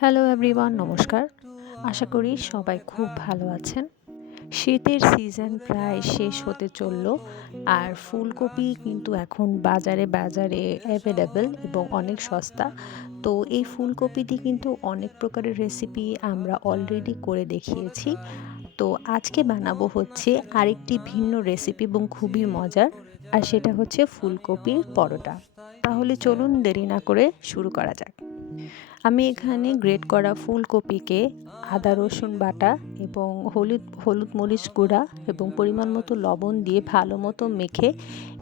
Hello everyone, নমস্কার। আশা করি সবাই খুব ভালো আছেন। শীতের সিজন প্রায় শেষ হতে চলল। আর ফুলকপি কিন্তু এখন বাজারে বাজারে অ্যাভেলেবল এবং অনেক সস্তা। তো এই ফুলকপি দিয়ে কিন্তু অনেক প্রকারের রেসিপি আমরা অলরেডি করে দেখিয়েছি। তো আজকে বানাবো হচ্ছে আরেকটি ভিন্ন রেসিপি এবং খুবই মজার। আর সেটা হচ্ছে ফুলকপির পরোটা। তাহলে চলুন দেরি না করে শুরু করা যাক। আমি এখানে গ্রেট করা ফুলকপিকে আদা রসুন বাটা এবং হলুদ হলুদ মরিচ গুঁড়া এবং পরিমাণ মতো লবণ দিয়ে ভালো মতো মেখে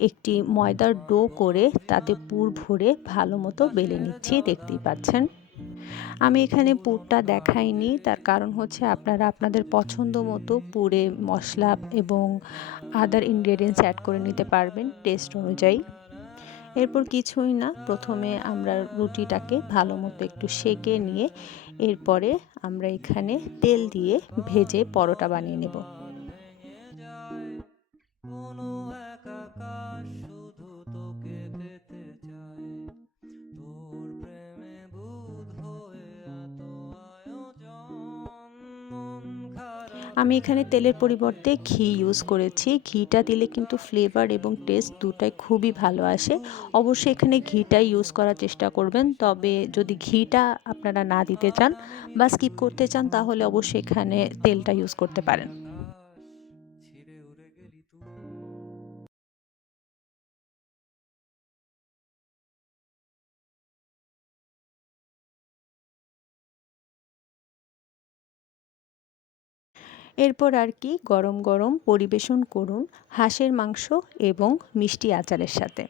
একটি ময়দার ডো করে তাতে পুর ভরে ভালো মতো বেলে নিচ্ছি, দেখতেই পাচ্ছেন। আমি এখানে পুরটা দেখাইনি, তার কারণ হচ্ছে আপনারা আপনাদের পছন্দ মতো পুরে মশলা এবং আদার ইনগ্রেডিয়েন্টস অ্যাড করে নিতে পারবেন টেস্ট অনুযায়ী। এরপর কিছুই না, প্রথমে আমরা রুটিটাকে ভালো মতো একটু সেঁকে নিয়ে এরপরে আমরা এখানে তেল দিয়ে ভেজে পরোটা বানিয়ে নেব। আমি এখানে তেলের পরিবর্তে ঘি ইউজ করেছি। ঘিটা দিলে কিন্তু ফ্লেভার এবং টেস্ট দুটাই খুবই ভালো আসে। অবশ্যই এখানে ঘিটাই ইউজ করার চেষ্টা করবেন। তবে যদি ঘিটা আপনারা না দিতে চান বা স্কিপ করতে চান তাহলে অবশ্যই এখানে তেলটা ইউজ করতে পারেন। এরপর আর কি গরম গরম পরিবেশন করুন হাঁসের মাংস এবং মিষ্টি আচারের সাথে।